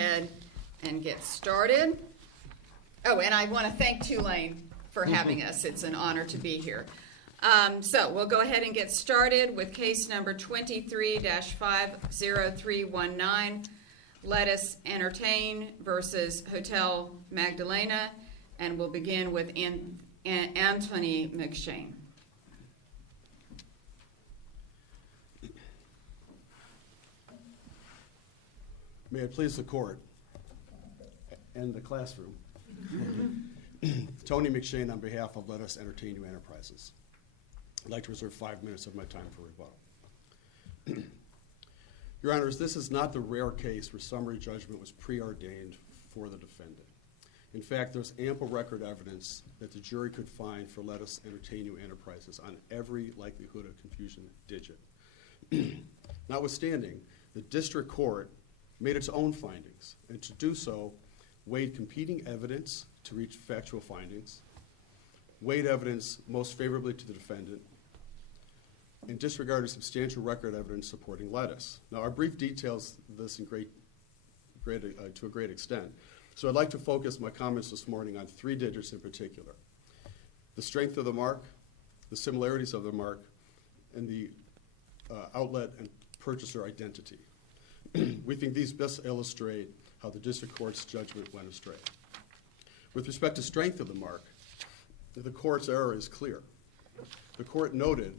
ahead and get started. Oh, and I want to thank Tulane for having us. It's an honor to be here. So we'll go ahead and get started with case number 23-50319, Let Us Entertain versus Hotel Magdalena, and we'll begin with Antony McShane. May it please the court and the classroom. Tony McShane on behalf of Let Us Entertain You Enterprises. I'd like to reserve 5 minutes of my time for rebuttal. Your Honors, this is not the rare case where summary judgment was preordained for the defendant. In fact, there's ample record evidence that the jury could find for Let Us Entertain You Enterprises on every likelihood of confusion digit. Notwithstanding, the district court made its own findings, and to do so, weighed competing evidence to reach factual findings, weighed evidence most favorably to the defendant, and disregarded substantial record evidence supporting Let Us. Now, our brief details this to a great extent, so I'd like to focus my comments this morning on 3 digits in particular: the strength of the mark, the similarities of the mark, and the outlet and purchaser identity. We think these best illustrate how the district court's judgment went astray. With respect to strength of the mark, the court's error is clear. The court noted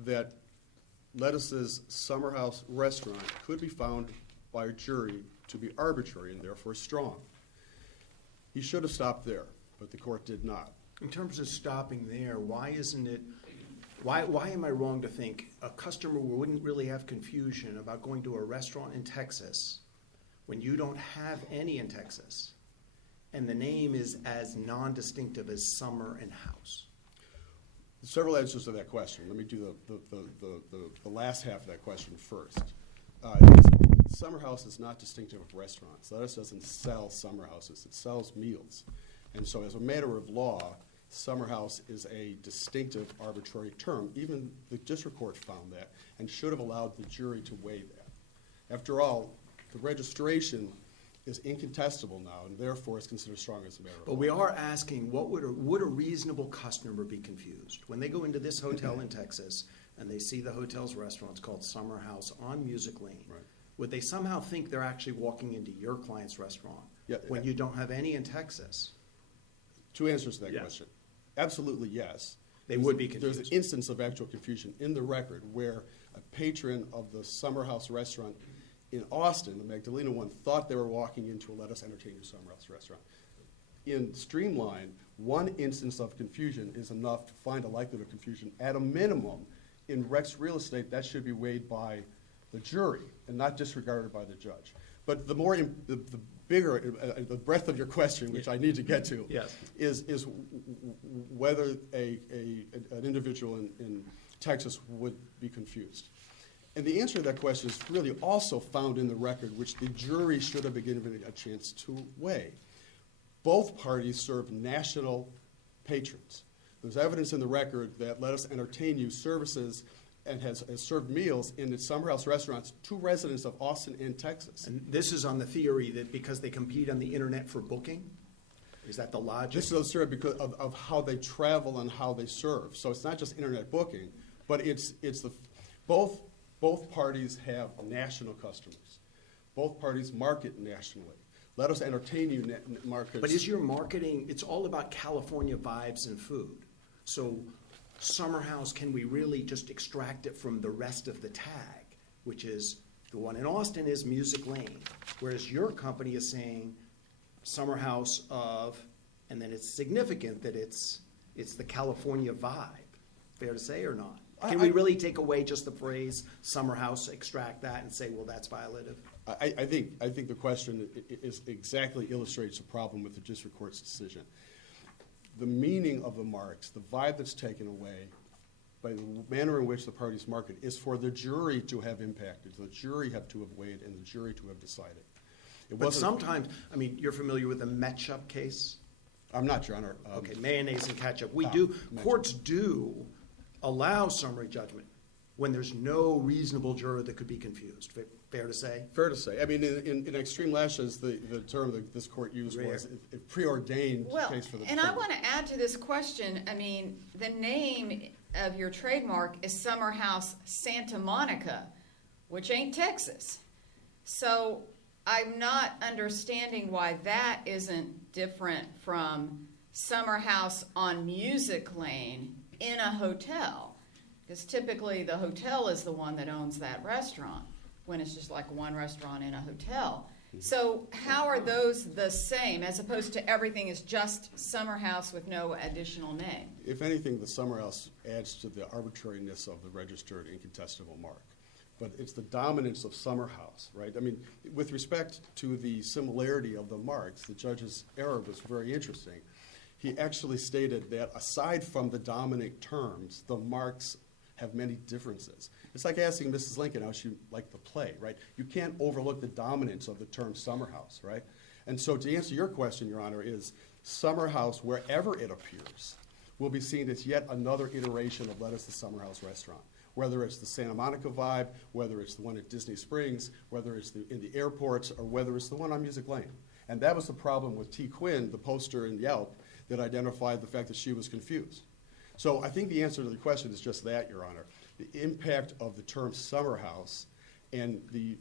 that Let Us's Summer House restaurant could be found by a jury to be arbitrary and therefore strong. He should have stopped there, but the court did not. In terms of stopping there, why am I wrong to think a customer wouldn't really have confusion about going to a restaurant in Texas when you don't have any in Texas and the name is as non-distinctive as Summer and House? Several answers to that question. Let me do the last half of that question first. Summer House is not distinctive of restaurants. Let Us doesn't sell summer houses. It sells meals. And so as a matter of law, Summer House is a distinctive arbitrary term. Even the district court found that and should have allowed the jury to weigh that. After all, the registration is incontestable now and therefore is considered strong as a matter of law. But we are asking, would a reasonable customer be confused? When they go into this hotel in Texas and they see the hotel's restaurant, it's called Summer House on Music Lane, right, would they somehow think they're actually walking into your client's restaurant when you don't have any in Texas? 2 answers to that question. Absolutely, yes. They would be confused. There's an instance of actual confusion in the record where a patron of the Summer House restaurant in Austin, the Magdalena one, thought they were walking into a Let Us Entertain You Summer House restaurant. In Streamline, 1 instance of confusion is enough to find a likelihood of confusion. At a minimum, in Rex Real Estate, that should be weighed by the jury and not disregarded by the judge. But the bigger, the breadth of your question, which I need to get to, is whether an individual in Texas would be confused. And the answer to that question is really also found in the record, which the jury should have been given a chance to weigh. Both parties serve national patrons. There's evidence in the record that Let Us Entertain You services and has served meals in its Summer House restaurants to residents of Austin and Texas. And this is on the theory that because they compete on the internet for booking? Is that the logic? This is absurd because of how they travel and how they serve. So it's not just internet booking, but it's both parties have national customers. Both parties market nationally. Let Us Entertain You markets. But is your marketing, it's all about California vibes and food. So Summer House, can we really just extract it from the rest of the tag, which is the one in Austin is Music Lane, whereas your company is saying Summer House of, and then it's significant that it's the California vibe. Fair to say or not? Can we really take away just the phrase Summer House, extract that, and say, well, that's violative? I think the question is exactly illustrates the problem with the district court's decision. The meaning of the marks, the vibe that's taken away by the manner in which the parties market is for the jury to have impacted, the jury have to have weighed, and the jury to have decided. But sometimes, I mean, you're familiar with the Metchup case? I'm not, Your Honor. Okay, mayonnaise and ketchup. Courts do allow summary judgment when there's no reasonable juror that could be confused. Fair to say? Fair to say. I mean, in extreme lashes, the term that this court used was a preordained case for the and I want to add to this question, I mean, the name of your trademark is Summer House Santa Monica, which ain't Texas. So I'm not understanding why that isn't different from Summer House on Music Lane in a hotel. Because typically the hotel is the one that owns that restaurant, when it's just like one restaurant in a hotel. So how are those the same, as opposed to everything is just Summer House with no additional name? If anything, the Summer House adds to the arbitrariness of the registered incontestable mark. But it's the dominance of Summer House, right? I mean, with respect to the similarity of the marks, the judge's error was very interesting. He actually stated that aside from the dominant terms, the marks have many differences. It's like asking Mrs. Lincoln how she liked the play, right? You can't overlook the dominance of the term Summer House, right? And so to answer your question, Your Honor, is Summer House, wherever it appears, will be seen as yet another iteration of Lettuce the Summer House restaurant. Whether it's the Santa Monica vibe, whether it's the one at Disney Springs, whether it's in the airports, or whether it's the one on Music Lane. And that was the problem with T. Quinn, the poster in Yelp, that identified the fact that she was confused. So I think the answer to the question is just that, Your Honor. The impact of the term Summer House and the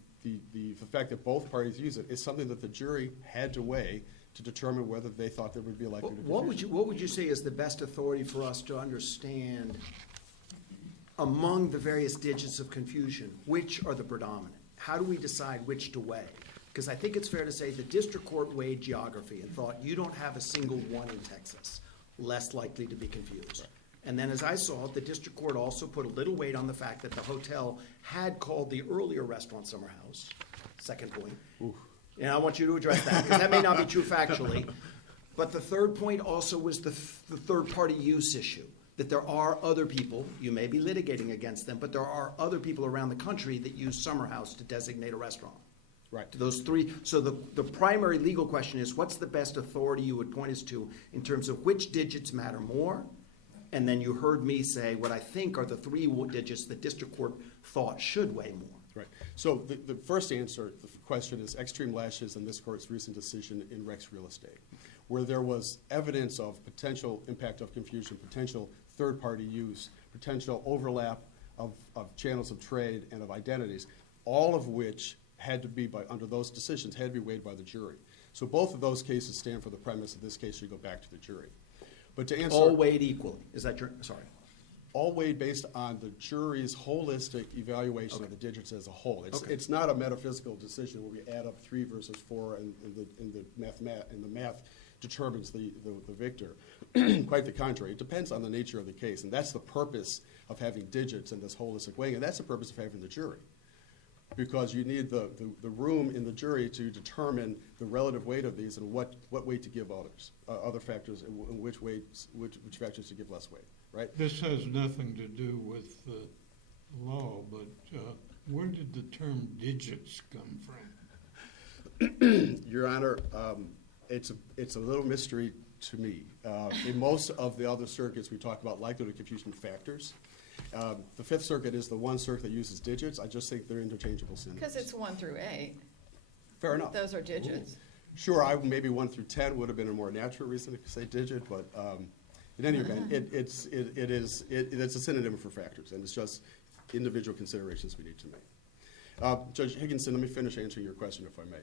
fact that both parties use it is something that the jury had to weigh to determine whether they thought there would be a likelihood of confusion. What would you say is the best authority for us to understand among the various digits of confusion, which are the predominant? How do we decide which to weigh? Because I think it's fair to say the district court weighed geography and thought you don't have a single one in Texas, less likely to be confused. Right. And then as I saw it, the district court also put a little weight on the fact that the hotel had called the earlier restaurant Summer House. Second point. Oof. And I want you to address that, because that may not be true factually. But the third point also was the third-party use issue, that there are other people, you may be litigating against them, but there are other people around the country that use Summer House to designate a restaurant. Right. Those three. So the primary legal question is, what's the best authority you would point us to in terms of which digits matter more? And then you heard me say what I think are the three digits the district court thought should weigh more. Right. So the first answer, the question is extreme lashes in this court's recent decision in Rex Real Estate, where there was evidence of potential impact of confusion, potential third-party use, potential overlap of channels of trade and of identities, all of which had to be, under those decisions, had to be weighed by the jury. So both of those cases stand for the premise that this case should go back to the jury. But to answer, all weighed equally. Is that true? Sorry. All weighed based on the jury's holistic evaluation of the digits as a whole. It's not a metaphysical decision where we add up 3 versus 4 and the math determines the victor. Quite the contrary. It depends on the nature of the case, and that's the purpose of having digits in this holistic weighing, and that's the purpose of having the jury. Because you need the room in the jury to determine the relative weight of these and what weight to give other factors, and which factors to give less weight, right? This has nothing to do with the law, but where did the term digits come from? Your Honor, it's a little mystery to me. In most of the other circuits, we talk about likelihood of confusion factors. The Fifth Circuit is the one circuit that uses digits. I just think they're interchangeable synonyms. Because it's 1 through 8. Fair enough. Those are digits. Sure, maybe 1 through 10 would have been a more natural reason to say digit, but in any event, it's a synonym for factors, and it's just individual considerations we need to make. Judge Higginson, let me finish answering your question, if I may.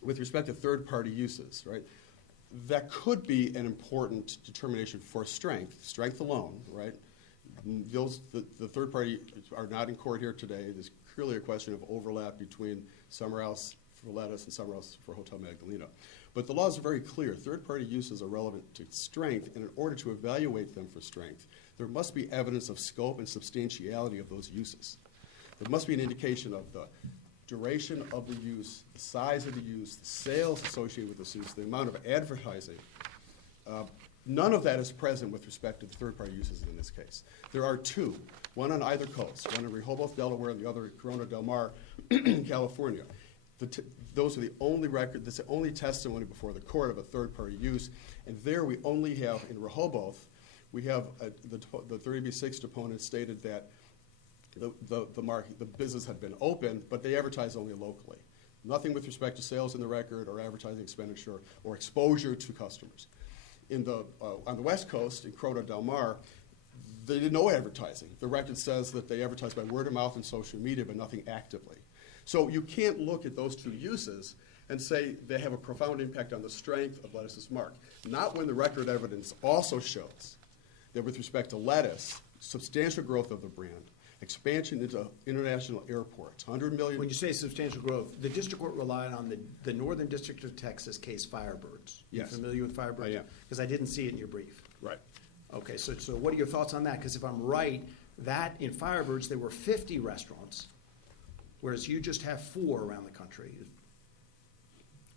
With respect to third-party uses, right? That could be an important determination for strength alone, right? The third party are not in court here today. There's clearly a question of overlap between Summer House for Lettuce and Summer House for Hotel Magdalena. But the laws are very clear. Third-party uses are relevant to strength, and in order to evaluate them for strength, there must be evidence of scope and substantiality of those uses. There must be an indication of the duration of the use, the size of the use, the sales associated with this use, the amount of advertising. None of that is present with respect to the third-party uses in this case. There are 2, one on either coast, one in Rehoboth, Delaware, and the other in Corona del Mar, California. Those are the only record, that's the only testimony before the court of a third-party use, and there we only have, in Rehoboth, we have the 30B6 deponent stated that the business had been open, but they advertised only locally. Nothing with respect to sales in the record or advertising expenditure or exposure to customers. On the West Coast, in Croto Del Mar, they did no advertising. The record says that they advertised by word of mouth and social media, but nothing actively. So you can't look at those two uses and say they have a profound impact on the strength of lettuce's mark. Not when the record evidence also shows that with respect to lettuce, substantial growth of the brand, expansion into international airports, 100 million. When you say substantial growth, the district court relied on the Northern District of Texas case Firebirds. Yes. You familiar with Firebirds? I am. Because I didn't see it in your brief. Right. Okay, so what are your thoughts on that? Because if I'm right, that in Firebirds there were 50 restaurants, whereas you just have 4 around the country.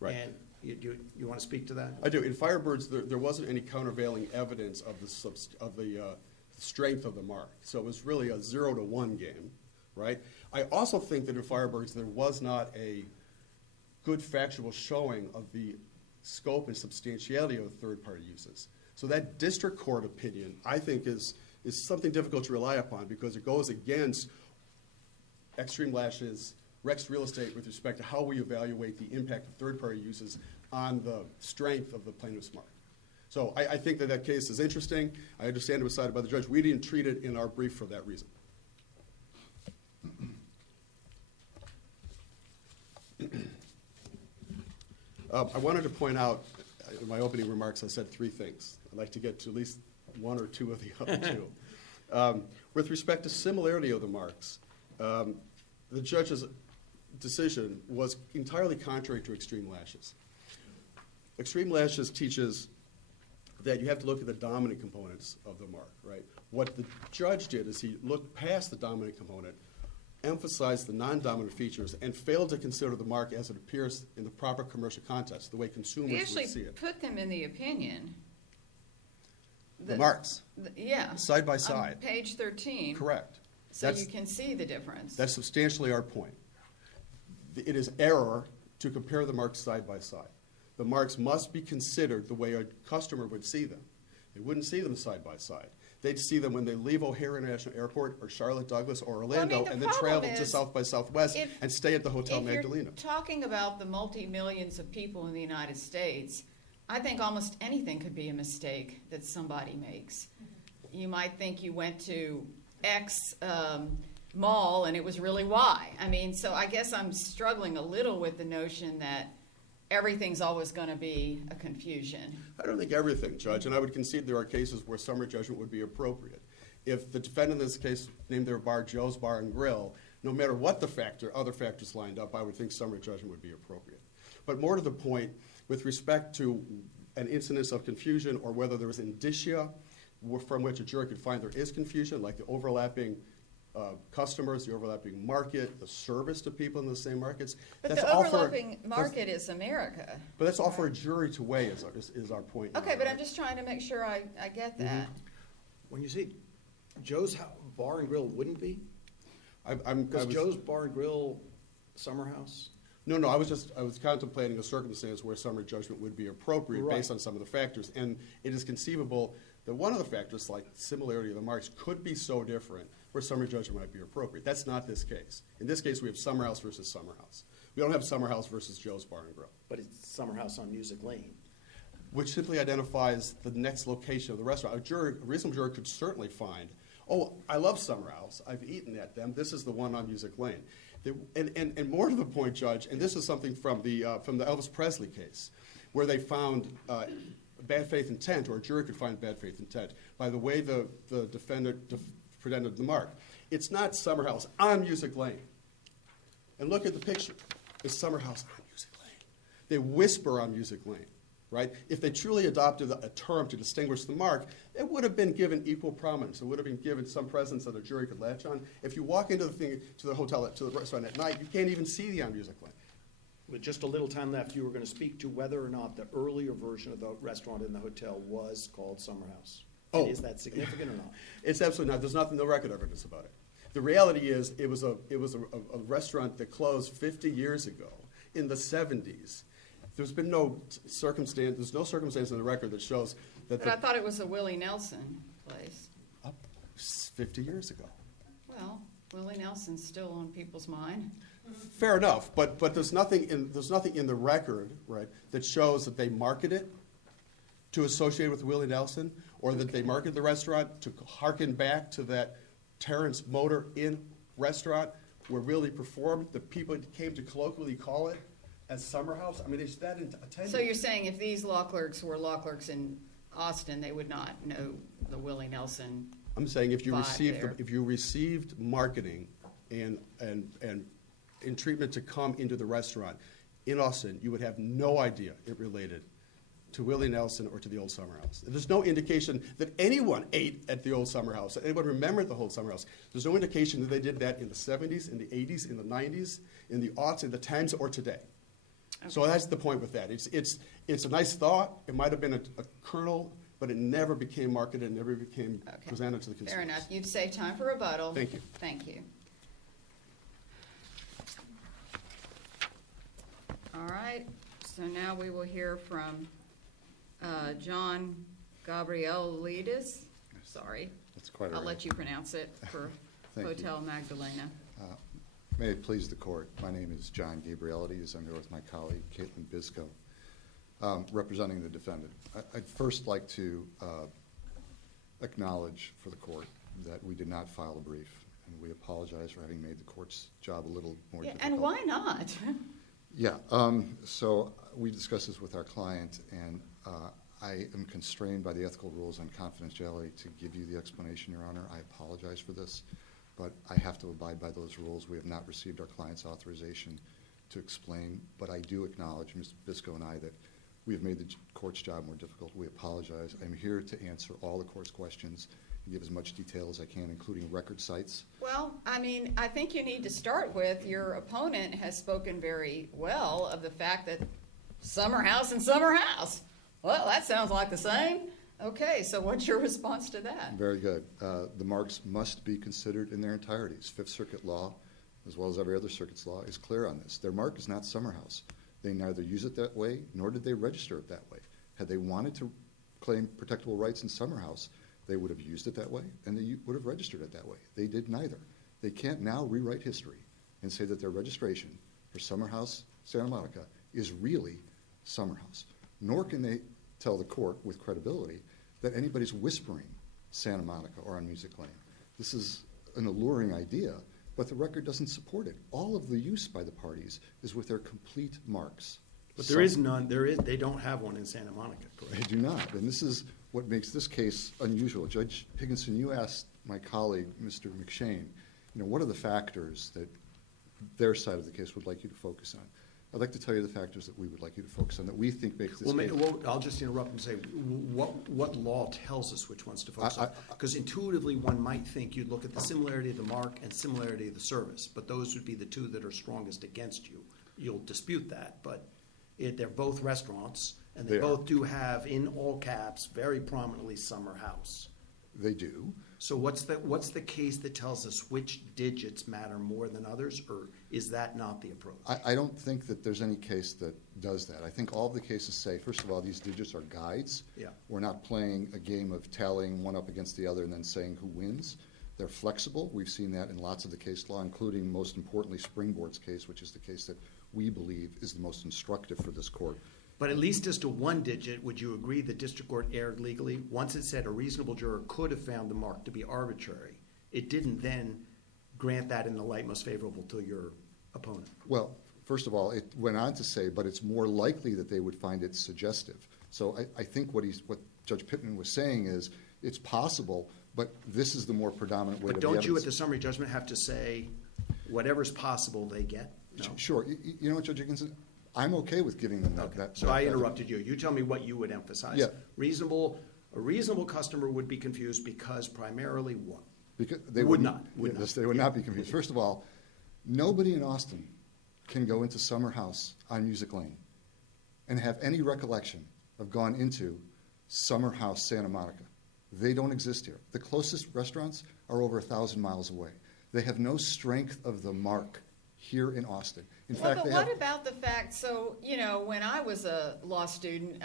Right. And you want to speak to that? I do. In Firebirds, there wasn't any countervailing evidence of the strength of the mark. So it was really a 0-1 game, right? I also think that in Firebirds there was not a good factual showing of the scope and substantiality of the third-party uses. So that district court opinion, I think, is something difficult to rely upon because it goes against Extreme Lashes, Rex Real Estate with respect to how we evaluate the impact of third-party uses on the strength of the plaintiff's mark. So I think that case is interesting. I understand it was cited by the judge. We didn't treat it in our brief for that reason. I wanted to point out, in my opening remarks, I said 3 things. I'd like to get to at least 1 or 2 of the other 2. With respect to similarity of the marks, the judge's decision was entirely contrary to Extreme Lashes. Extreme Lashes teaches that you have to look at the dominant components of the mark, right? What the judge did is he looked past the dominant component, emphasized the non-dominant features, and failed to consider the mark as it appears in the proper commercial context, the way consumers We would actually see it. put them in the opinion. The marks, Yeah. side by On side. page 13. Correct. So That's- you can see the difference. That's substantially our point. It is error to compare the marks side by side. The marks must be considered the way a customer would see them. They wouldn't see them side by side. They'd see them when they leave O'Hare International Airport or Charlotte Douglas or Orlando the and then problem travel to is, South by Southwest if- and stay at the Hotel If Magdalena. you're talking about the multi-millions of people in the United States, I think almost anything could be a mistake that somebody makes. You might think you went to X mall and it was really Y. I mean, so I guess I'm struggling a little with the notion that everything's always going to be a confusion. I don't think everything, Judge, and I would concede there are cases where summary judgment would be appropriate. If the defendant in this case named their bar Joe's Bar and Grill, no matter what the other factors lined up, I would think summary judgment would be appropriate. But more to the point, with respect to an incidence of confusion or whether there was indicia from which a jury could find there is confusion, like the overlapping customers, the overlapping market, the service to people in the same markets. But that's the all for- overlapping market is America. But that's all for a jury to weigh is our point. Okay, now, but right? I'm just trying to make sure I get that. When you say Joe's Bar and Grill wouldn't be? I Because was- Joe's Bar and Grill Summer House? No, I was contemplating a circumstance where summary judgment would be appropriate Right. based on some of the factors. And it is conceivable that one of the factors, like similarity of the marks, could be so different where summary judgment might be appropriate. That's not this case. In this case, we have Summer House versus Summer House. We don't have Summer House versus Joe's Bar and Grill, But it's Summer House on Music Lane. which simply identifies the next location of the restaurant. A reasonable juror could certainly find, oh, I love Summer House. I've eaten at them. This is the one on Music Lane. And more to the point, Judge, and this is something from the Elvis Presley case, where they found bad faith intent, or a jury could find bad faith intent, by the way the defendant presented the mark. It's not Summer House on Music Lane. And look at the picture. It's Summer House on Music Lane. They whisper on Music Lane, right? If they truly adopted a term to distinguish the mark, it would have been given equal prominence. It would have been given some presence that a jury could latch on. If you walk into the hotel, to the restaurant at night, you can't even see the on Music Lane. With just a little time left, you were going to speak to whether or not the earlier version of the restaurant in the hotel was called Summer House. Oh. And is that significant or not? It's absolutely not. There's nothing, no record evidence about it. The reality is it was a restaurant that closed 50 years ago in the 70s. There's been no circumstance in the record that shows that But I thought it was a Willie Nelson place. 50 years ago. Well, Willie Nelson's still on people's mind. Fair enough, but there's nothing in the record, right, that shows that they market it to associate with Willie Nelson, or that they marketed the restaurant to harken back to that Terrence Motor Inn restaurant where Willie performed. The people came to colloquially call it as Summer House. I mean, it's that attended. So you're saying if these law clerks were law clerks in Austin, they would not know the Willie Nelson? I'm saying if you vibe received marketing and treatment to come into the restaurant in Austin, you would have no idea it related to Willie Nelson or to the Old Summer House. There's no indication that anyone ate at the Old Summer House, that anyone remembered the Old Summer House. There's no indication that they did that in the 70s, in the 80s, in the 90s, in the aughts, in the 10s, or today. Okay. So that's the point with that. It's a nice thought. It might have been a kernel, but it never became marketed, it never became presented to the consumers. Fair enough. You've saved time for rebuttal. Thank you. Thank you. All right. So now we will hear from John Gabrielides. Sorry. That's quite all I'll right. let you pronounce it for Hotel Magdalena. May it please the court, my name is John Gabrielides. I'm here with my colleague, Caitlin Bisco, representing the defendant. I'd first like to acknowledge for the court that we did not file a brief, and we apologize for having made the court's job a little more difficult. And why not? Yeah, so we discussed this with our client, and I am constrained by the ethical rules on confidentiality to give you the explanation, Your Honor. I apologize for this, but I have to abide by those rules. We have not received our client's authorization to explain, but I do acknowledge, Mr. Bisco and I, that we have made the court's job more difficult. We apologize. I'm here to answer all the court's questions and give as much detail as I can, including record sites. Well, I mean, I think you need to start with your opponent has spoken very well of the fact that Summer House and Summer House. Well, that sounds like the same. Okay, so what's your response to that? Very good. The marks must be considered in their entirety. Fifth Circuit law, as well as every other circuit's law, is clear on this. Their mark is not Summer House. They neither use it that way, nor did they register it that way. Had they wanted to claim protectable rights in Summer House, they would have used it that way, and they would have registered it that way. They did neither. They can't now rewrite history and say that their registration for Summer House, Santa Monica, is really Summer House. Nor can they tell the court with credibility that anybody's whispering Santa Monica or on Music Lane. This is an alluring idea, but the record doesn't support it. All of the use by the parties is with their complete marks. But there is none. They don't have one in Santa Monica, correct? They do not, and this is what makes this case unusual. Judge Higginson, you asked my colleague, Mr. McShane, what are the factors that their side of the case would like you to focus on? I'd like to tell you the factors that we would like you to focus on, that we think makes this case. Well, I'll just interrupt and say, what law tells us which ones to focus on? Because intuitively, one might think you'd look at the similarity of the mark and similarity of the service, but those would be the two that are strongest against you. You'll dispute that, but they're both restaurants, and they both do have, in all caps, very prominently Summer House. They do. So what's the case that tells us which digits matter more than others, or is that not the approach? I don't think that there's any case that does that. I think all of the cases say, first of all, these digits are guides. Yeah. We're not playing a game of tallying one up against the other and then saying who wins. They're flexible. We've seen that in lots of the case law, including, most importantly, Springboard's case, which is the case that we believe is the most instructive for this court. But at least as to one digit, would you agree the district court erred legally? Once it said a reasonable juror could have found the mark to be arbitrary, it didn't then grant that in the light most favorable to your opponent. Well, first of all, it went on to say, but it's more likely that they would find it suggestive. So I think what Judge Pittman was saying is it's possible, but this is the more predominant way. But don't you at the summary judgment have to say whatever's possible they get? No? Sure. You know what, Judge Higginson? I'm okay with giving them that. So I interrupted you. You tell me what you would emphasize. Yeah. A reasonable customer would be confused because primarily what? Because they would not. They would not be confused. First of all, nobody in Austin can go into Summer House on Music Lane and have any recollection of gone into Summer House Santa Monica. They don't exist here. The closest restaurants are over 1,000 miles away. They have no strength of the mark here in Austin. In fact, but what about the fact, so, when I was a law student,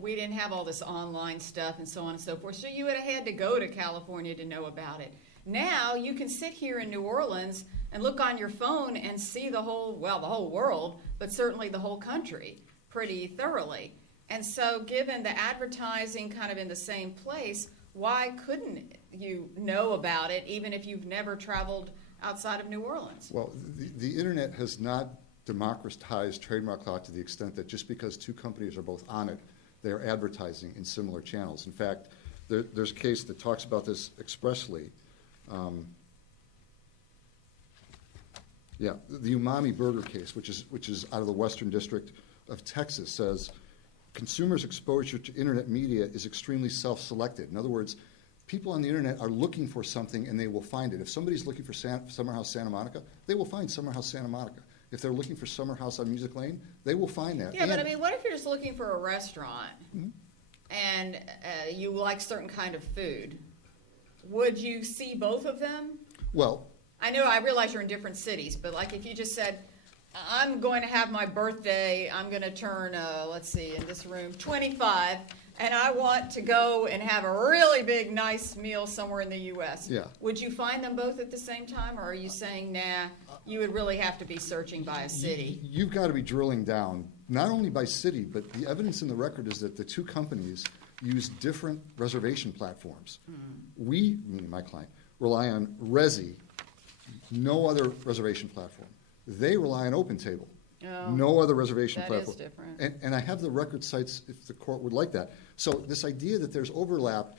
we didn't have all this online stuff and so on and so forth, so you would have had to go to California to know about it. Now you can sit here in New Orleans and look on your phone and see the whole world, but certainly the whole country pretty thoroughly. And so given the advertising kind of in the same place, why couldn't you know about it even if you've never traveled outside of New Orleans? Well, the internet has not democratized trademark law to the extent that just because two companies are both on it, they're advertising in similar channels. In fact, there's a case that talks about this expressly. The Umami Burger case, which is out of the Western District of Texas, says consumers' exposure to internet media is extremely self-selected. In other words, people on the internet are looking for something and they will find it. If somebody's looking for Summer House Santa Monica, they will find Summer House Santa Monica. If they're looking for Summer House on Music Lane, they will find that. Yeah, but I mean, what if you're just looking for a restaurant and you like certain kind of food? Would you see both of them? Well, I realize you're in different cities, but like if you just said, I'm going to have my birthday, I'm going to turn, let's see, in this room, 25, and I want to go and have a really big, nice meal somewhere in the U.S. Yeah. Would you find them both at the same time, or are you saying, nah, you would really have to be searching by a city? You've got to be drilling down, not only by city, but the evidence in the record is that the two companies use different reservation platforms. We, meaning my client, rely on Resi, no other reservation platform. They rely on OpenTable, no other reservation platform. That is different. And I have the record sites if the court would like that. So this idea that there's overlap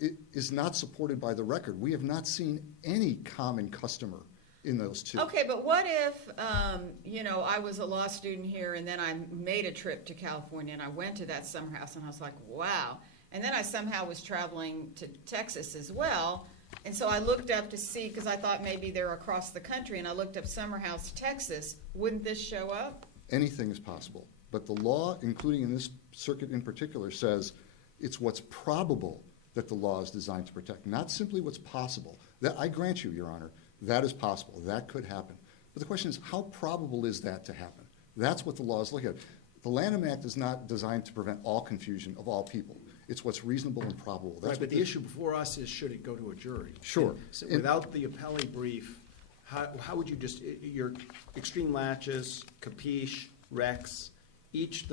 is not supported by the record. We have not seen any common customer in those two. Okay, but what if, I was a law student here and then I made a trip to California and I went to that summer house and I was like, wow. And then I somehow was traveling to Texas as well. And so I looked up to see, because I thought maybe they're across the country, and I looked up Summer House, Texas. Wouldn't this show up? Anything is possible. But the law, including in this circuit in particular, says it's what's probable that the law is designed to protect, not simply what's possible. That, I grant you, Your Honor, that is possible. That could happen. But the question is, how probable is that to happen? That's what the law is looking at. The Lanham Act is not designed to prevent all confusion of all people. It's what's reasonable and probable. That's Right, but the issue before us is, should it go to a jury? Sure. So without the appellee brief, how would you just, your extreme latches, capiche, Rex,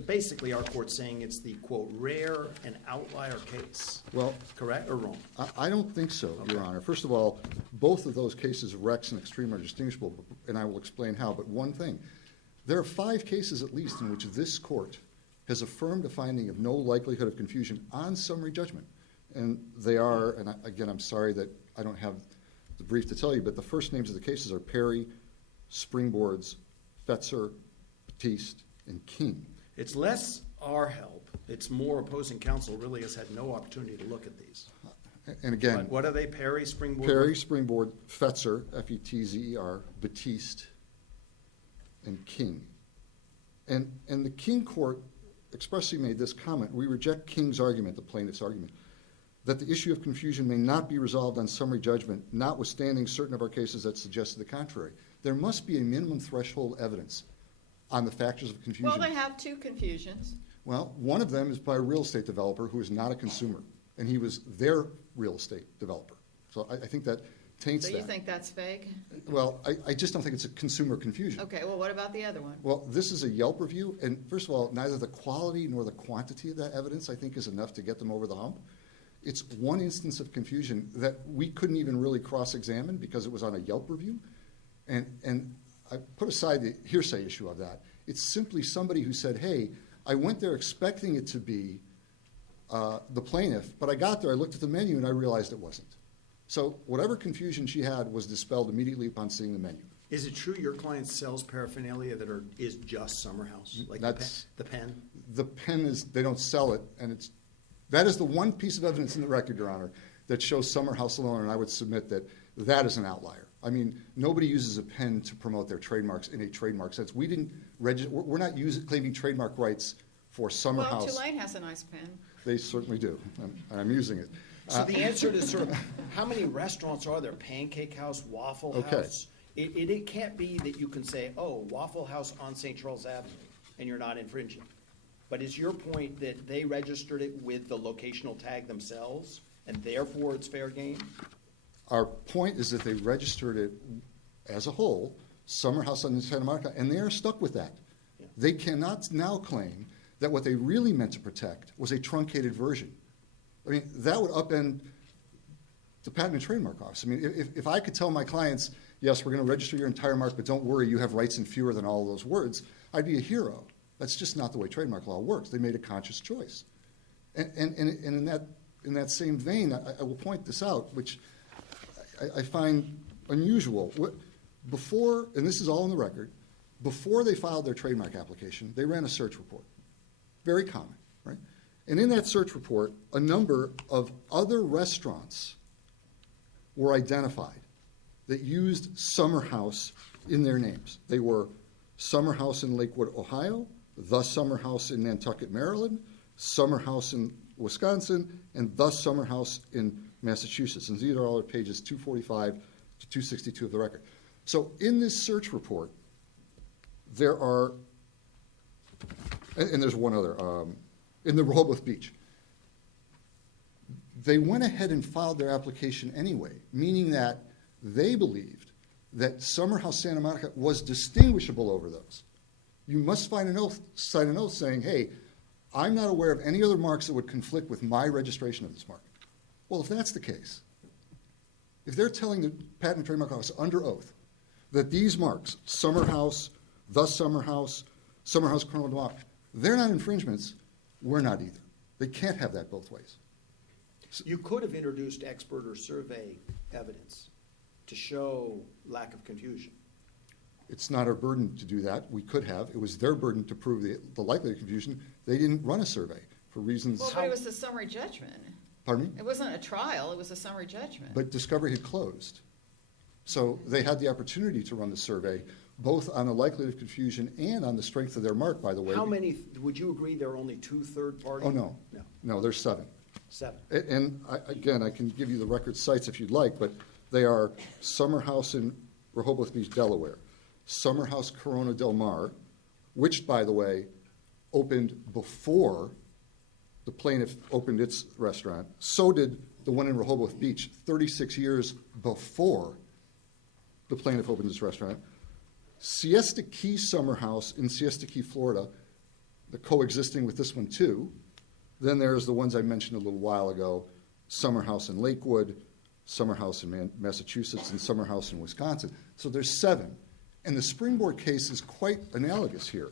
basically our court's saying it's the, quote, rare and outlier case. Well, correct or wrong? I don't think so, Your Honor. First of all, both of those cases, Rex and Extreme, are distinguishable, and I will explain how. But one thing, there are 5 cases at least in which this court has affirmed a finding of no likelihood of confusion on summary judgment. And they are, and again, I'm sorry that I don't have the brief to tell you, but the first names of the cases are Perry, Springboards, Fetzer, Batiste, and King. It's less our help. It's more opposing counsel really has had no opportunity to look at these. And again, What are they, Perry, Springboard? Perry, Springboard, Fetzer, F-E-T-Z-E-R, Batiste, and King. And the King court expressly made this comment: we reject King's argument, the plaintiff's argument, that the issue of confusion may not be resolved on summary judgment, notwithstanding certain of our cases that suggest the contrary. There must be a minimum threshold evidence on the factors of confusion. Well, they have 2 confusions. Well, one of them is by a real estate developer who is not a consumer, and he was their real estate developer. So I think that taints So that. you think that's fake? Well, I just don't think it's a consumer confusion. Okay, well, what about the other one? Well, this is a Yelp review, and first of all, neither the quality nor the quantity of that evidence, I think, is enough to get them over the hump. It's one instance of confusion that we couldn't even really cross-examine because it was on a Yelp review. And I put aside the hearsay issue of that. It's simply somebody who said, hey, I went there expecting it to be the plaintiff, but I got there, I looked at the menu, and I realized it wasn't. So whatever confusion she had was dispelled immediately upon seeing the menu. Is it true your client sells paraphernalia that is just Summer House? Like That's- the pen? The pen is, they don't sell it, and that is the one piece of evidence in the record, Your Honor, that shows Summer House alone, and I would submit that that is an outlier. I mean, nobody uses a pen to promote their trademarks in a trademark sense. We didn't register, we're not claiming trademark rights for Summer House. Well, Tulane has a nice pen. They certainly do, and I'm using it. So the answer to sort of how many restaurants are there? Pancake House, Waffle House? It can't be that you can say, oh, Waffle House on St. Charles Avenue, and you're not infringing. But is your point that they registered it with the locational tag themselves, and therefore it's fair game? Our point is that they registered it as a whole, Summer House on Santa Monica, and they are stuck with that. Yeah. They cannot now claim that what they really meant to protect was a truncated version. I mean, that would upend the Patent and Trademark Office. I mean, if I could tell my clients, yes, we're going to register your entire mark, but don't worry, you have rights in fewer than all of those words, I'd be a hero. That's just not the way trademark law works. They made a conscious choice. And in that same vein, I will point this out, which I find unusual. Before, and this is all on the record, before they filed their trademark application, they ran a search report. Very common, right? And in that search report, a number of other restaurants were identified that used Summer House in their names. They were Summer House in Lakewood, Ohio, The Summer House in Nantucket, Maryland, Summer House in Wisconsin, and The Summer House in Massachusetts. And these are all at pages 245 to 262 of the record. So in this search report, there are, and there's one other, in the Rehoboth Beach. They went ahead and filed their application anyway, meaning that they believed that Summer House Santa Monica was distinguishable over those. You must sign an oath saying, hey, I'm not aware of any other marks that would conflict with my registration of this mark. Well, if that's the case, if they're telling the Patent and Trademark Office under oath that these marks, Summer House, The Summer House, Summer House Colonel Demar, they're not infringements, we're not either. They can't have that both ways. You could have introduced expert or survey evidence to show lack of confusion. It's not our burden to do that. We could have. It was their burden to prove the likelihood of confusion. They didn't run a survey for reasons. Well, but it was a summary judgment. Pardon me? It wasn't a trial, it was a summary judgment. But discovery had closed. So they had the opportunity to run the survey, both on the likelihood of confusion and on the strength of their mark, by the way. How many, would you agree there are only 2 third-party? Oh, no. No. No, there's 7. 7. And again, I can give you the record sites if you'd like, but they are Summer House in Rehoboth Beach, Delaware, Summer House Corona Del Mar, which, by the way, opened before the plaintiff opened its restaurant. So did the one in Rehoboth Beach, 36 years before the plaintiff opened his restaurant. Siesta Key Summer House in Siesta Key, Florida, the coexisting with this one too. Then there's the ones I mentioned a little while ago, Summer House in Lakewood, Summer House in Massachusetts, and Summer House in Wisconsin. So there's 7. And the Springboard case is quite analogous here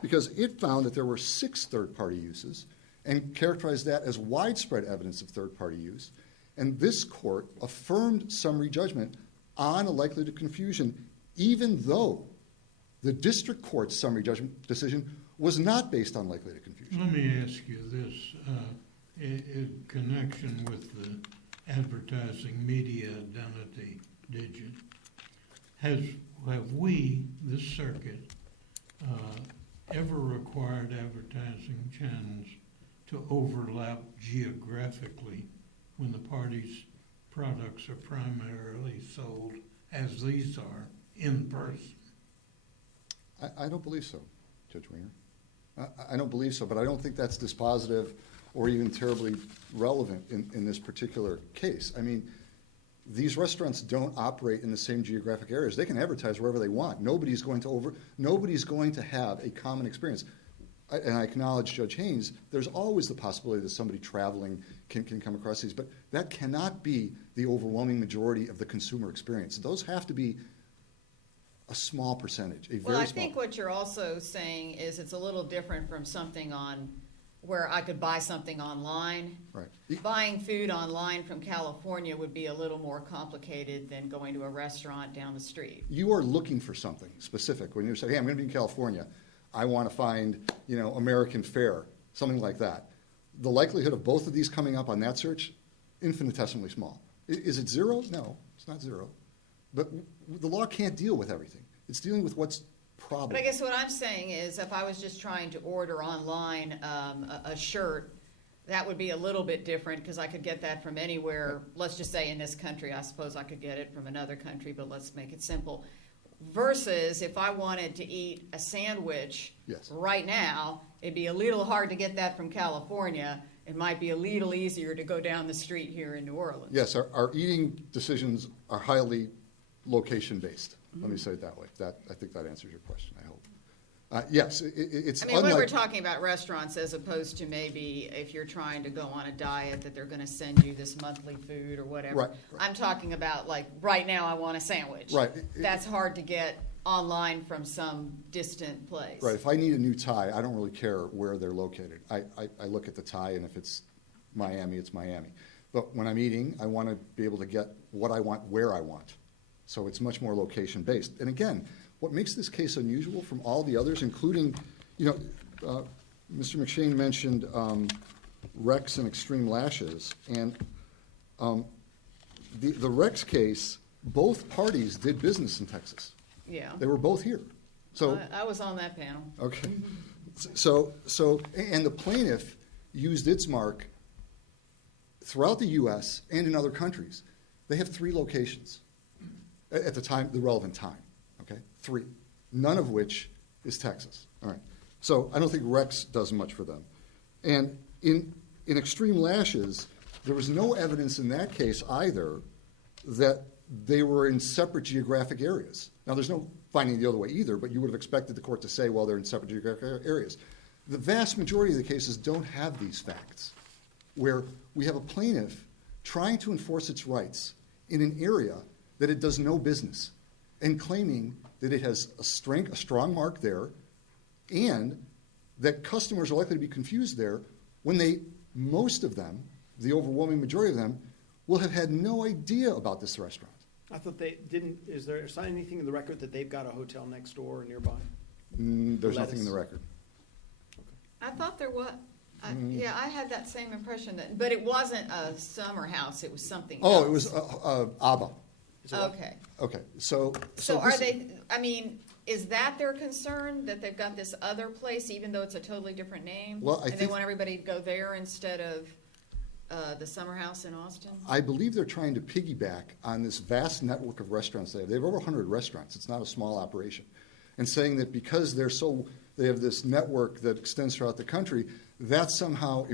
because it found that there were 6 third-party uses and characterized that as widespread evidence of third-party use. And this court affirmed summary judgment on a likelihood of confusion, even though the district court's summary judgment decision was not based on likelihood of confusion. Let me ask you this, in connection with the advertising media identity digit. Have we, this circuit, ever required advertising channels to overlap geographically when the parties' products are primarily sold, as these are, in person? I don't believe so, Judge Wiener. I don't believe so, but I don't think that's dispositive or even terribly relevant in this particular case. I mean, these restaurants don't operate in the same geographic areas. They can advertise wherever they want. Nobody's going to have a common experience. And I acknowledge Judge Haynes, there's always the possibility that somebody traveling can come across these, but that cannot be the overwhelming majority of the consumer experience. Those have to be a small percentage, a very small. Well, I think what you're also saying is it's a little different from something on where I could buy something online. Right. Buying food online from California would be a little more complicated than going to a restaurant down the street. You are looking for something specific. When you say, hey, I'm going to be in California, I want to find, American fare, something like that. The likelihood of both of these coming up on that search, infinitesimally small. Is it 0? No, it's not 0. But the law can't deal with everything. It's dealing with what's probable. But I guess what I'm saying is if I was just trying to order online a shirt, that would be a little bit different because I could get that from anywhere. Let's just say in this country. I suppose I could get it from another country, but let's make it simple. Versus if I wanted to eat a sandwich Yes. right now, it'd be a little hard to get that from California, it might be a little easier to go down the street here in New Orleans. Yes, our eating decisions are highly location-based. Let me say it that way. I think that answers your question, I hope. Yes, it's I mean, unlike... when we're talking about restaurants as opposed to maybe if you're trying to go on a diet that they're going to send you this monthly food or whatever. Right. I'm talking about like right now I want a sandwich. Right. That's hard to get online from some distant place. Right, if I need a new tie, I don't really care where they're located. I look at the tie, and if it's Miami, it's Miami. But when I'm eating, I want to be able to get what I want where I want. So it's much more location-based. And again, what makes this case unusual from all the others, including, Mr. McShane mentioned Rex and extreme lashes. And the Rex case, both parties did business in Texas. Yeah. They were both here. So I was on that panel. okay. And the plaintiff used its mark throughout the U.S. and in other countries. They have 3 locations at the time, the relevant time. Okay, 3, none of which is Texas. All right. So I don't think Rex does much for them. And in extreme lashes, there was no evidence in that case either that they were in separate geographic areas. Now, there's no finding the other way either, but you would have expected the court to say, well, they're in separate geographic areas. The vast majority of the cases don't have these facts, where we have a plaintiff trying to enforce its rights in an area that it does no business, and claiming that it has a strong mark there, and that customers are likely to be confused there when most of them, the overwhelming majority of them, will have had no idea about this restaurant. I thought they didn't. Is there anything in the record that they've got a hotel next door or nearby? There's nothing in the record. I thought there was. Yeah, I had that same impression but it wasn't a summer house. It was something else. Oh, it was ABBA. Okay. Okay, so are they? I mean, is that their concern that they've got this other place, even though it's a totally different name? Well, I and they think- want everybody to go there instead of the summer house in Austin. I believe they're trying to piggyback on this vast network of restaurants they have. They have over 100 restaurants. It's not a small operation. And saying that because they have this network that extends throughout the country, that somehow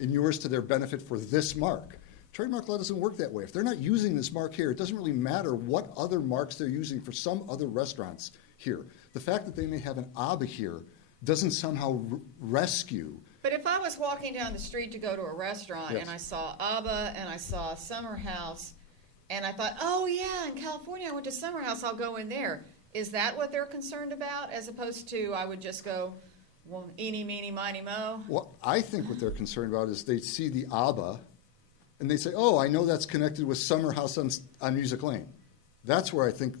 inures to their benefit for this mark. Trademark law doesn't work that way. If they're not using this mark here, it doesn't really matter what other marks they're using for some other restaurants here. The fact that they may have an ABBA here doesn't somehow rescue. But if I was walking down the street to go to a restaurant Yes. and I saw ABBA and I saw Summer House and I thought, oh yeah, in California I went to Summer House, I'll go in there. Is that what they're concerned about, as opposed to I would just go, well, eeny, meeny, miny, mo? Well, I think what they're concerned about is they see the ABBA and they say, oh, I know that's connected with Summer House on Music Lane. That's where I think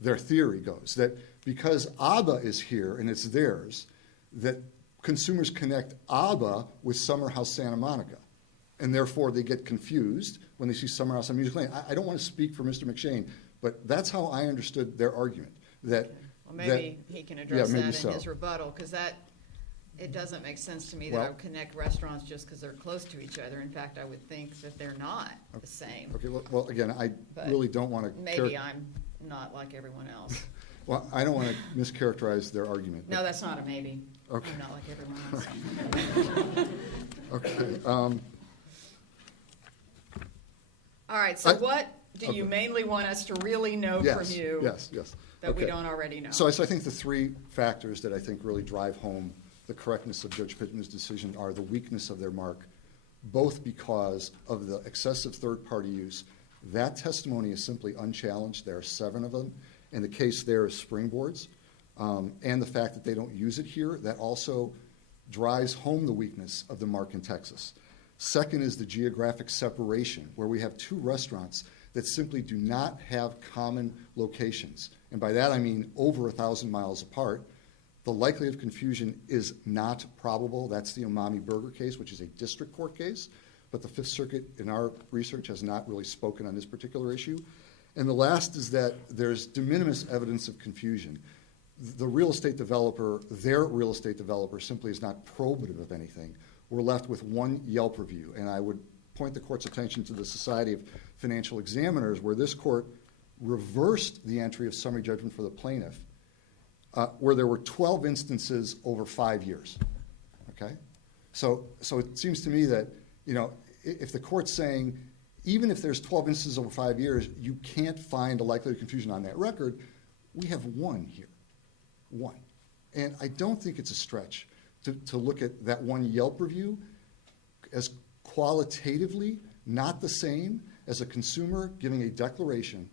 their theory goes, that because ABBA is here and it's theirs, that consumers connect ABBA with Summer House Santa Monica. And therefore they get confused when they see Summer House on Music Lane. I don't want to speak for Mr. McShane, but that's how I understood their argument. That, Well, maybe he can address maybe that so. in his rebuttal, because it doesn't make sense to me that I Well- would connect restaurants just because they're close to each other. In fact, I would think that they're not the same. Okay, well, again, I But really don't want to... Maybe I'm not like everyone else. Well, I don't want to mischaracterize their argument. No, that's not a maybe. Okay. I'm not like everyone else. Okay. All right, so I- what do you okay. mainly want us to really know from Yes, you yes. that we Okay. don't already know? So I think the 3 factors that I think really drive home the correctness of Judge Pittman's decision are the weakness of their mark, both because of the excessive third-party use. That testimony is simply unchallenged. There are 7 of them, and the case there is Springboard's. And the fact that they don't use it here, that also drives home the weakness of the mark in Texas. Second is the geographic separation, where we have 2 restaurants that simply do not have common locations. And by that I mean over 1,000 miles apart. The likelihood of confusion is not probable. That's the Umami Burger case, which is a district court case. But the Fifth Circuit, in our research, has not really spoken on this particular issue. And the last is that there's de minimis evidence of confusion. The real estate developer, their real estate developer, simply is not probative of anything. We're left with 1 Yelp review. And I would point the court's attention to the Society of Financial Examiners, where this court reversed the entry of summary judgment for the plaintiff, where there were 12 instances over 5 years. Okay? So it seems to me that, if the court's saying, even if there's 12 instances over 5 years, you can't find a likelihood of confusion on that record, we have one here. One. And I don't think it's a stretch to look at that one Yelp review as qualitatively not the same as a consumer giving a declaration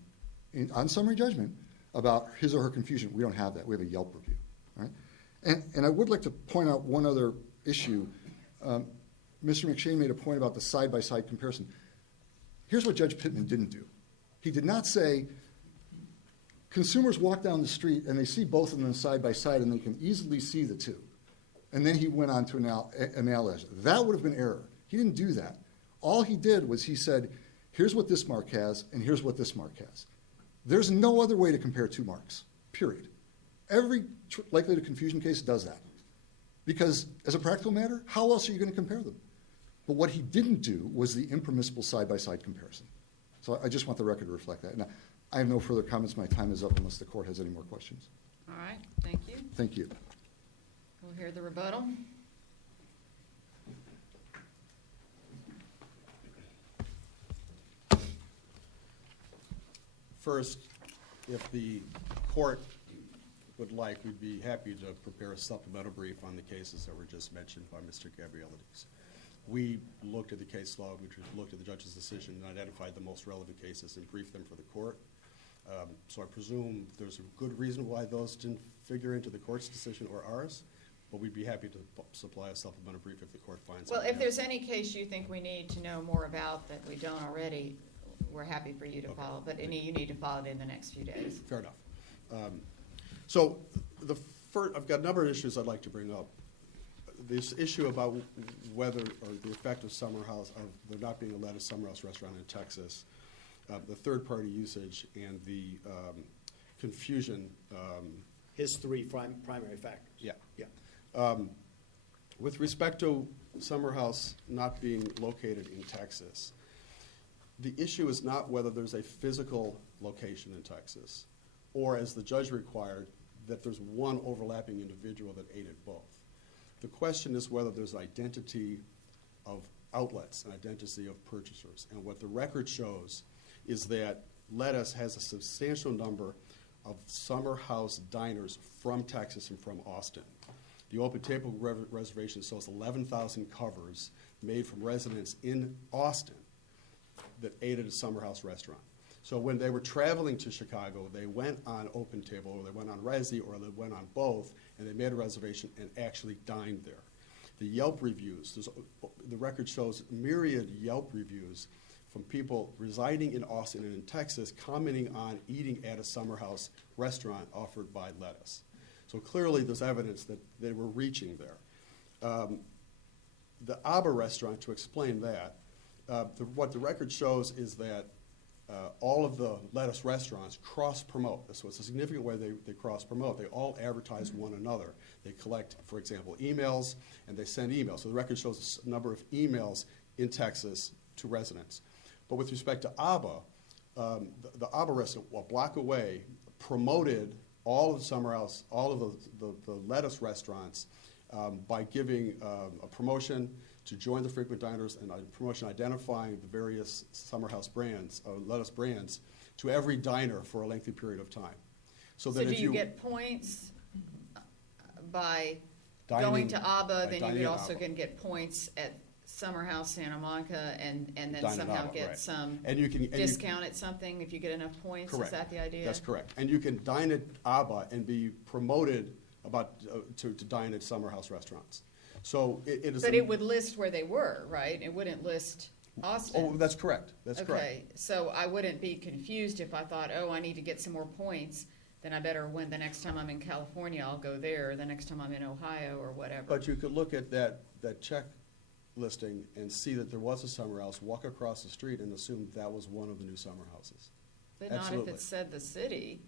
on summary judgment about his or her confusion. We don't have that. We have a Yelp review. Right? And I would like to point out one other issue. Mr. McShane made a point about the side-by-side comparison. Here's what Judge Pittman didn't do. He did not say, consumers walk down the street and they see both of them side by side and they can easily see the two. And then he went on to analyze it. That would have been error. He didn't do that. All he did was he said, here's what this mark has and here's what this mark has. There's no other way to compare two marks, period. Every likelihood of confusion case does that. Because as a practical matter, how else are you going to compare them? But what he didn't do was the impermissible side-by-side comparison. So I just want the record to reflect that. Now, I have no further comments. My time is up unless the court has any more questions. All right, thank you. Thank you. We'll hear the rebuttal. First, if the court would like, we'd be happy to prepare a supplemental brief on the cases that were just mentioned by Mr. Gabrielides. We looked at the case law, we looked at the judge's decision and identified the most relevant cases and briefed them for the court. So I presume there's a good reason why those didn't figure into the court's decision or ours, but we'd be happy to supply a supplemental brief if the court finds Well, something if there's any case you think we need to know more about that we don't already, we're happy for you to follow, but you need to follow it in the next few days. Fair enough. So I've got a number of issues I'd like to bring up. This issue about whether, or the effect of summer house, of there not being a lettuce summer house restaurant in Texas, the third-party usage, and the confusion. His three primary factors. Yeah. With respect to summer house not being located in Texas, the issue is not whether there's a physical location in Texas, or as the judge required, that there's one overlapping individual that aided both. The question is whether there's identity of outlets and identity of purchasers. And what the record shows is that Lettuce has a substantial number of summer house diners from Texas and from Austin. The Open Table Reservation shows 11,000 covers made from residents in Austin that aided a summer house restaurant. So when they were traveling to Chicago, they went on Open Table, or they went on Resi, or they went on both, and they made a reservation and actually dined there. The Yelp reviews, the record shows myriad Yelp reviews from people residing in Austin and in Texas commenting on eating at a summer house restaurant offered by Lettuce. So clearly there's evidence that they were reaching there. The ABBA restaurant, to explain that, what the record shows is that all of the Lettuce restaurants cross-promote. So it's a significant way they cross-promote. They all advertise one another. They collect, for example, emails, and they send emails. So the record shows a number of emails in Texas to residents. But with respect to ABBA, the ABBA restaurant, a block away, promoted all of the summer house, all of the Lettuce restaurants by giving a promotion to join the frequent diners and a promotion identifying the various summer house brands, Lettuce brands, to every diner for a lengthy period of time. So that do if you get points by going to ABBA, then you would also can get points at Summer House Santa Monica and then somehow get right. some and you can discount at something if you get enough points? Correct. Is that the idea? That's correct. And you can dine at ABBA and be promoted to dine at summer house restaurants. So it is. But it would list where they were, right? It wouldn't list Austin. Oh, that's correct. That's correct. Okay, so I wouldn't be confused if I thought, oh, I need to get some more points, then I better, when the next time I'm in California, I'll go there, or the next time I'm in Ohio or whatever. But you could look at that check listing and see that there was a summer house, walk across the street and assume that was one of the new summer houses. But Absolutely. not if it said the city.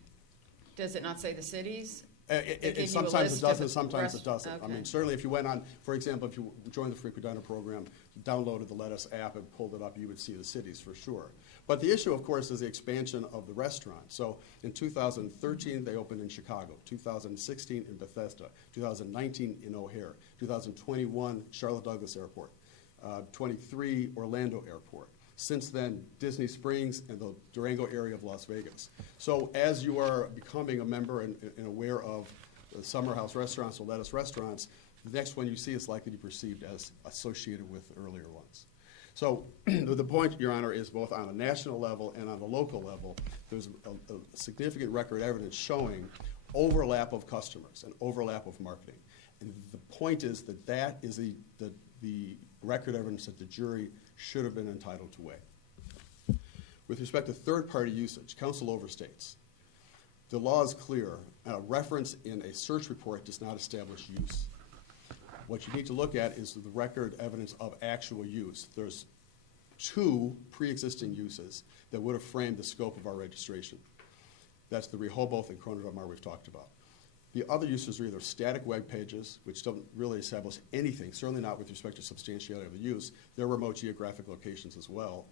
Does it not say the cities? give you a Sometimes list it doesn't, of sometimes it doesn't. I okay. mean, certainly if you went on, for example, if you joined the Frequent Diner program, downloaded the Lettuce app and pulled it up, you would see the cities for sure. But the issue, of course, is the expansion of the restaurant. So in 2013, they opened in Chicago, 2016 in Bethesda, 2019 in O'Hare, 2021 Charlotte Douglas Airport, 23 Orlando Airport. Since then, Disney Springs and the Durango area of Las Vegas. So as you are becoming a member and aware of the Summer House restaurants or Lettuce restaurants, the next one you see is likely to be perceived as associated with earlier ones. So the point, Your Honor, is both on a national level and on a local level, there's a significant record evidence showing overlap of customers and overlap of marketing. And the point is that that is the record evidence that the jury should have been entitled to weigh. With respect to third-party usage, counsel overstates. The law is clear. A reference in a search report does not establish use. What you need to look at is the record evidence of actual use. There's 2 pre-existing uses that would have framed the scope of our registration. That's the Rehoboth and Corona del Mar we've talked about. The other uses are either static web pages, which don't really establish anything, certainly not with respect to substantiality of the use. They're remote geographic locations as well.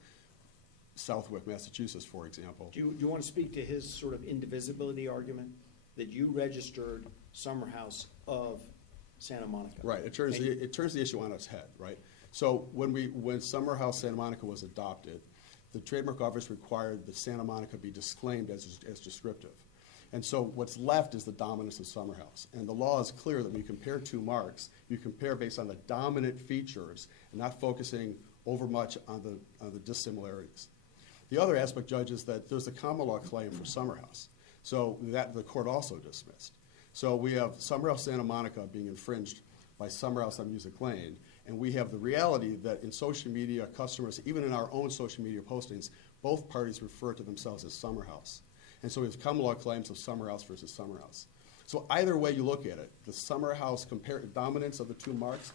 Southwick, Massachusetts, for example. Do you want to speak to his sort of indivisibility argument that you registered Summer House of Santa Monica? Right. It turns the issue on its head, right? So when Summer House Santa Monica was adopted, the Trademark Office required that Santa Monica be disclaimed as descriptive. And so what's left is the dominance of Summer House. And the law is clear that when you compare 2 marks, you compare based on the dominant features and not focusing overmuch on the dissimilarities. The other aspect, Judge, is that there's a common law claim for Summer House. So that the court also dismissed. So we have Summer House Santa Monica being infringed by Summer House on Music Lane. And we have the reality that in social media, customers, even in our own social media postings, both parties refer to themselves as Summer House. And so we have common law claims of Summer House versus Summer House. So either way you look at it, the Summer House dominance of the 2 marks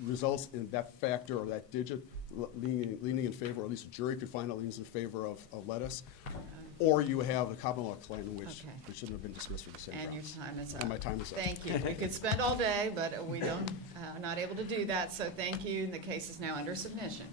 results in that factor or that digit leaning in favor, or at least a jury could find it leans in favor of Lettuce. Or you have the common law claim in which it shouldn't have been dismissed for the same And grounds. your time is up. And my time is up. Thank you. We could spend all day, but we don't, not able to do that, so thank you. And the case is now under submission.